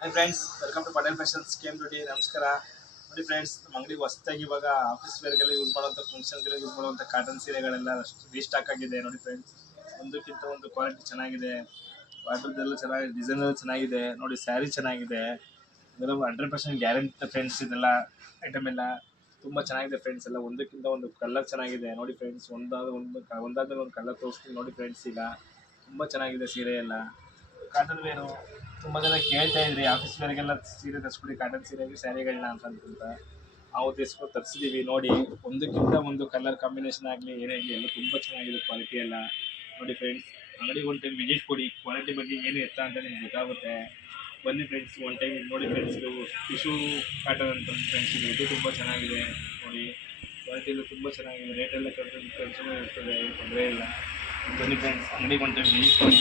Hi friends, welcome to Patel fashions ಕೇಮ್ ಡ್ಯೂಟಿ. ನಮಸ್ಕಾರ. ನೋಡಿ ಫ್ರೆಂಡ್ಸ್, ನಮ್ಮ ಅಂಗಡಿ ಹೊಸದಾಗಿ ಇವಾಗ ಆಫೀಸ್ ವೇರ್ಗೆಲ್ಲ ಯೂಸ್ ಮಾಡುವಂಥ ಫಂಕ್ಷನ್ಗೆಲ್ಲ ಯೂಸ್ ಮಾಡುವಂಥ ಕಾಟನ್ ಸೀರೆಗಳೆಲ್ಲ ರೀಸ್ಟಾಕ್ ಆಗಿದೆ. ನೋಡಿ ಫ್ರೆಂಡ್ಸ್, ಒಂದಕ್ಕಿಂತ ಒಂದು ಕ್ವಾಲಿಟಿ ಚೆನ್ನಾಗಿದೆ, ವಾಟರ್ದೆಲ್ಲ ಚೆನ್ನಾಗಿದೆ, ಡಿಸೈನ್ ಎಲ್ಲ ಚೆನ್ನಾಗಿದೆ. ನೋಡಿ ಸ್ಯಾರಿ ಚೆನ್ನಾಗಿದೆ, ಇದೆಲ್ಲ 100% ಗ್ಯಾರಂಟಿ ಫ್ರೆಂಡ್ಸ್. ಇದೆಲ್ಲ ಐಟಮ್ ಎಲ್ಲ ತುಂಬ ಚೆನ್ನಾಗಿದೆ ಫ್ರೆಂಡ್ಸ್. ಎಲ್ಲ ಒಂದಕ್ಕಿಂತ ಒಂದು ಕಲರ್ ಚೆನ್ನಾಗಿದೆ. ನೋಡಿ ಫ್ರೆಂಡ್ಸ್, ಒಂದಾದ್ಮೇಲೆ ಒಂದು ಕಲರ್ ತೋರಿಸ್ತೀನಿ ನೋಡಿ ಫ್ರೆಂಡ್ಸ್. ಈಗ ತುಂಬ ಚೆನ್ನಾಗಿದೆ ಸೀರೆ ಎಲ್ಲ. ಕಾಟನ್ ವೇರು ತುಂಬ ಜನ ಕೇಳ್ತಾ ಇದ್ರಿ, ಆಫೀಸ್ ವೇರ್ಗೆಲ್ಲ ಸೀರೆ ತರಿಸ್ಕೊಡಿ, ಕಾಟನ್ ಸೀರೆಗೆ ಸ್ಯಾರಿಗಳನ್ನ ಅಂತ ನಾವು ತರಿಸಿದ್ದೀವಿ. ನೋಡಿ, ಒಂದಕ್ಕಿಂತ ಒಂದು ಕಲರ್ ಕಾಂಬಿನೇಷನ್ ಆಗಲಿ ಏನೇ ಆಗಲಿ ಎಲ್ಲ ತುಂಬ ಚೆನ್ನಾಗಿದೆ ಕ್ವಾಲಿಟಿ ಎಲ್ಲ. ನೋಡಿ ಫ್ರೆಂಡ್ಸ್, ಅಂಗಡಿಗೆ ಒಂದು ಟೈಮ್ ವಿಸಿಟ್ ಕೊಡಿ, ಕ್ವಾಲಿಟಿ ಬಗ್ಗೆ ಏನು ಎತ್ತ ಅಂತ ನಿಮ್ಗೆ ಗೊತ್ತಾಗುತ್ತೆ. ಬನ್ನಿ ಫ್ರೆಂಡ್ಸ್, ಒಂದು ಟೈಮ್ ನೋಡಿ ಫ್ರೆಂಡ್ಸ್. ಇದು ಟಿಶ್ಯೂ ಕಾಟನ್ ಅಂತ ಫ್ರೆಂಡ್ಸ್, ಇದು ತುಂಬ ಚೆನ್ನಾಗಿದೆ. ನೋಡಿ ಕ್ವಾಲಿಟಿ ಎಲ್ಲ ತುಂಬ ಚೆನ್ನಾಗಿದೆ, ರೇಟೆಲ್ಲ ಕಡಿಮೆ ಇರ್ತದೆ, ತೊಂದರೆ ಇಲ್ಲ. ಬನ್ನಿ ಫ್ರೆಂಡ್ಸ್, ಅಂಗಡಿಗೆ ಒಂದು ಟೈಮ್ ವಿಸಿಟ್ ಕೊಡಿ.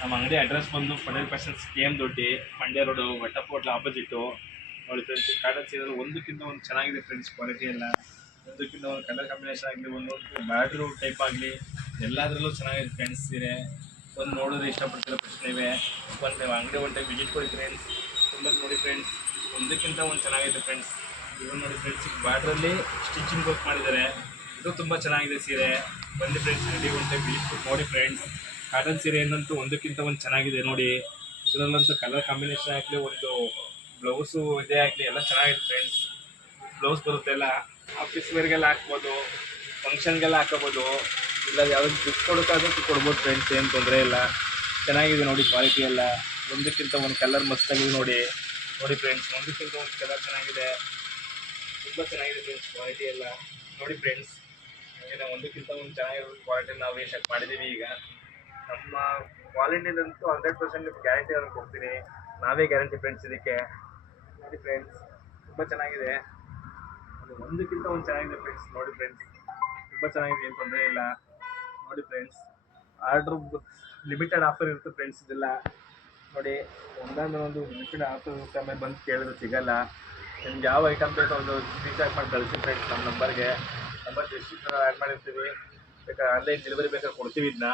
ನಮ್ಮ ಅಂಗಡಿ ಅಡ್ರೆಸ್ ಬಂದು ಪಟೇಲ್ ಫ್ಯಾಷನ್ಸ್ KM ದೊಡ್ಡಿ, ಮಂಡ್ಯ ರೋಡು, ವಟ್ಟಪ್ಪ ಹೋಟ್ಲ್ ಆಪೋಸಿಟ್ಟು. ನೋಡಿ ಫ್ರೆಂಡ್ಸ್, ಕಾಟನ್ ಸೀರೆ ಒಂದಕ್ಕಿಂತ ಒಂದು ಚೆನ್ನಾಗಿದೆ ಫ್ರೆಂಡ್ಸ್. ಕ್ವಾಲಿಟಿ ಎಲ್ಲ ಒಂದಕ್ಕಿಂತ ಒಂದು ಕಲರ್ ಕಾಂಬಿನೇಷನ್ ಆಗಲಿ, ಒಂದು ಬಾರ್ಡ್ರು ಟೈಪ್ ಆಗಲಿ, ಎಲ್ಲದರಲ್ಲೂ ಚೆನ್ನಾಗಿದೆ ಫ್ರೆಂಡ್ಸ್ ಸೀರೆ. ಒಂದು ನೋಡಿದ್ರೆ ಇಷ್ಟಪಡ್ತಿರೋ ಪ್ರಶ್ನೆ ಇವೆ. ಒಂದು ಅಂಗಡಿ ಒಂದು ಟೈಮ್ ವಿಸಿಟ್ ಕೊಡಿ ಫ್ರೆಂಡ್ಸ್. ತುಂಬ ನೋಡಿ ಫ್ರೆಂಡ್ಸ್, ಒಂದಕ್ಕಿಂತ ಒಂದು ಚೆನ್ನಾಗಿದೆ ಫ್ರೆಂಡ್ಸ್. ಇವಾಗ ನೋಡಿ ಫ್ರೆಂಡ್ಸ್, ಬಾರ್ಡ್ರಲ್ಲಿ ಸ್ಟಿಚಿಂಗ್ ವರ್ಕ್ ಮಾಡಿದ್ದಾರೆ, ಇದು ತುಂಬ ಚೆನ್ನಾಗಿದೆ ಸೀರೆ. ಬನ್ನಿ ಫ್ರೆಂಡ್ಸ್, ಅಂಗಡಿ ಒಂದು ಟೈಮ್ ವಿಸಿಟ್ ಕೊಟ್ಟು ನೋಡಿ ಫ್ರೆಂಡ್ಸ್. ಕಾಟನ್ ಸೀರೆ ಏನಂತೂ ಒಂದಕ್ಕಿಂತ ಒಂದು ಚೆನ್ನಾಗಿದೆ. ನೋಡಿ, ಇದರಲ್ಲಂತೂ ಕಲರ್ ಕಾಂಬಿನೇಷನ್ ಆಗಲಿ, ಒಂದು ಬ್ಲೌಸು ಇದೇ ಆಗಲಿ ಎಲ್ಲ ಚೆನ್ನಾಗಿದೆ ಫ್ರೆಂಡ್ಸ್. ಬ್ಲೌಸ್ ಬರುತ್ತೆ ಎಲ್ಲ ಆಫೀಸ್ ವೇರ್ಗೆಲ್ಲ ಹಾಕ್ಬೋದು, ಫಂಕ್ಷನ್ಗೆಲ್ಲ ಹಾಕೋಬೋದು, ಇಲ್ಲ ಯಾವುದಕ್ಕೆ ಗಿಫ್ಟ್ ಕೊಡೋಕ್ಕಾದ್ರೂ ಕೊಡ್ಬೋದು ಫ್ರೆಂಡ್ಸ್, ಏನು ತೊಂದರೆ ಇಲ್ಲ. ಚೆನ್ನಾಗಿದೆ ನೋಡಿ ಕ್ವಾಲಿಟಿ ಎಲ್ಲ. ಒಂದಕ್ಕಿಂತ ಒಂದು ಕಲರ್ ಮಸ್ತಾಗಿದೆ. ನೋಡಿ ನೋಡಿ ಫ್ರೆಂಡ್ಸ್, ಒಂದಕ್ಕಿಂತ ಒಂದು ಕಲರ್ ಚೆನ್ನಾಗಿದೆ, ತುಂಬ ಚೆನ್ನಾಗಿದೆ ಫ್ರೆಂಡ್ಸ್ ಕ್ವಾಲಿಟಿ ಎಲ್ಲ. ನೋಡಿ ಫ್ರೆಂಡ್ಸ್, ಹಾಗೆ ಒಂದಕ್ಕಿಂತ ಒಂದು ಚೆನ್ನಾಗಿರೋ ಕ್ವಾಲಿಟಿ ನಾವು ರೀಸೆಟ್ ಮಾಡಿದ್ದೀವಿ. ಈಗ ನಮ್ಮ ಕ್ವಾಲಿಟಿದಂತೂ 100% ಗ್ಯಾರಂಟಿ ಅವ್ರಿಗೆ ಕೊಡ್ತೀನಿ, ನಾವೇ ಗ್ಯಾರಂಟಿ ಫ್ರೆಂಡ್ಸ್ ಇದಕ್ಕೆ. ನೋಡಿ ಫ್ರೆಂಡ್ಸ್, ತುಂಬ ಚೆನ್ನಾಗಿದೆ, ಅದು ಒಂದಕ್ಕಿಂತ ಒಂದು ಚೆನ್ನಾಗಿದೆ ಫ್ರೆಂಡ್ಸ್. ನೋಡಿ ಫ್ರೆಂಡ್ಸ್, ತುಂಬ ಚೆನ್ನಾಗಿದೆ, ಏನು ತೊಂದರೆ ಇಲ್ಲ. ನೋಡಿ ಫ್ರೆಂಡ್ಸ್, ಆರ್ಡ್ರು ಲಿಮಿಟೆಡ್ ಆಫರ್ ಇರುತ್ತೆ ಫ್ರೆಂಡ್ಸ್ ಇದೆಲ್ಲ. ನೋಡಿ, ಒಂದಾದ್ಮೇಲೆ ಒಂದು ಲಿಮಿಟೆಡ್ ಆಫರ್ ಇರುತ್ತೆ, ಆಮೇಲೆ ಬಂದು ಕೇಳಿದ್ರೆ ಸಿಗೋಲ್ಲ. ನಿಮ್ಗೆ ಯಾವ ಐಟಮ್ ಬೇಕೋ ಒಂದು ರೀಚಾರ್ಜ್ ಮಾಡಿ ಕಳಿಸಿ ಫ್ರೆಂಡ್ಸ್. ನಮ್ಮ ನಂಬರ್ ಡಿಸ್ಕ್ರಿಪ್ಷನ್ ಆ್ಯಡ್ ಮಾಡಿರ್ತೀವಿ, ಬೇಕಾದ್ರೆ ಆನ್ಲೈನ್ ಡೆಲಿವರಿ ಬೇಕಾದ್ರೆ ಕೊಡ್ತೀವಿ ಇದನ್ನ.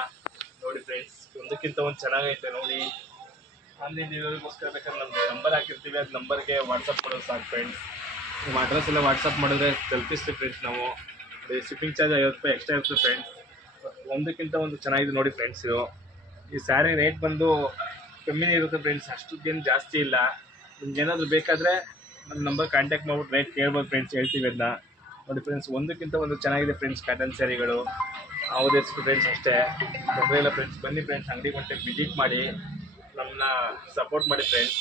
ನೋಡಿ ಫ್ರೆಂಡ್ಸ್, ಒಂದಕ್ಕಿಂತ ಒಂದು ಚೆನ್ನಾಗೈತೆ. ನೋಡಿ, ಆನ್ಲೈನ್ ಡೆಲಿವರಿಗೋಸ್ಕರ ಬೇಕಾದ್ರೆ ನಮ್ಮ ನಂಬರ್ ಹಾಕಿರ್ತೀವಿ, ಅದು ನಂಬರ್ಗೆ ವಾಟ್ಸಪ್ ಮಾಡೋದು ಸಾಕು ಫ್ರೆಂಡ್ಸ್. ನಿಮ್ಮ ಅಡ್ರೆಸ್ ಎಲ್ಲ ವಾಟ್ಸಪ್ ಮಾಡಿದ್ರೆ ತಲುಪಿಸ್ತೀವಿ ಫ್ರೆಂಡ್ಸ್ ನಾವು. ಶಿಪ್ಪಿಂಗ್ ಚಾರ್ಜ್ 50 ರೂಪಾಯಿ ಎಕ್ಸ್ಟ್ರಾ ಇರುತ್ತೆ ಫ್ರೆಂಡ್ಸ್. ಒಂದಕ್ಕಿಂತ ಒಂದು ಚೆನ್ನಾಗಿದೆ ನೋಡಿ ಫ್ರೆಂಡ್ಸ್. ಇದು ಈ ಸ್ಯಾರಿ ರೇಟ್ ಬಂದು ಕಮ್ಮಿನೇ ಇರುತ್ತೆ ಫ್ರೆಂಡ್ಸ್, ಅಷ್ಟಕ್ಕೇನು ಜಾಸ್ತಿ ಇಲ್ಲ. ನಿಮ್ಗೆ ಏನಾದರೂ ಬೇಕಾದರೆ ನಮ್ಮ ನಂಬರ್ ಕಾಂಟ್ಯಾಕ್ಟ್ ಮಾಡ್ಬಿಟ್ಟು ರೇಟ್ ಕೇಳ್ಬೋದು ಫ್ರೆಂಡ್ಸ್, ಹೇಳ್ತೀವಿ ಅದನ್ನ. ನೋಡಿ ಫ್ರೆಂಡ್ಸ್, ಒಂದಕ್ಕಿಂತ ಒಂದು ಚೆನ್ನಾಗಿದೆ ಫ್ರೆಂಡ್ಸ್ ಕಾಟನ್ ಸ್ಯಾರಿಗಳು. ಹೌದು ಫ್ರೆಂಡ್ಸ್, ಅಷ್ಟೇ, ತೊಂದರೆ ಇಲ್ಲ ಫ್ರೆಂಡ್ಸ್. ಬನ್ನಿ ಫ್ರೆಂಡ್ಸ್, ಅಂಗಡಿ ಒಂದು ಟೈಮ್ ವಿಸಿಟ್ ಮಾಡಿ, ನಮ್ಮನ್ನ ಸಪೋರ್ಟ್ ಮಾಡಿ ಫ್ರೆಂಡ್ಸ್.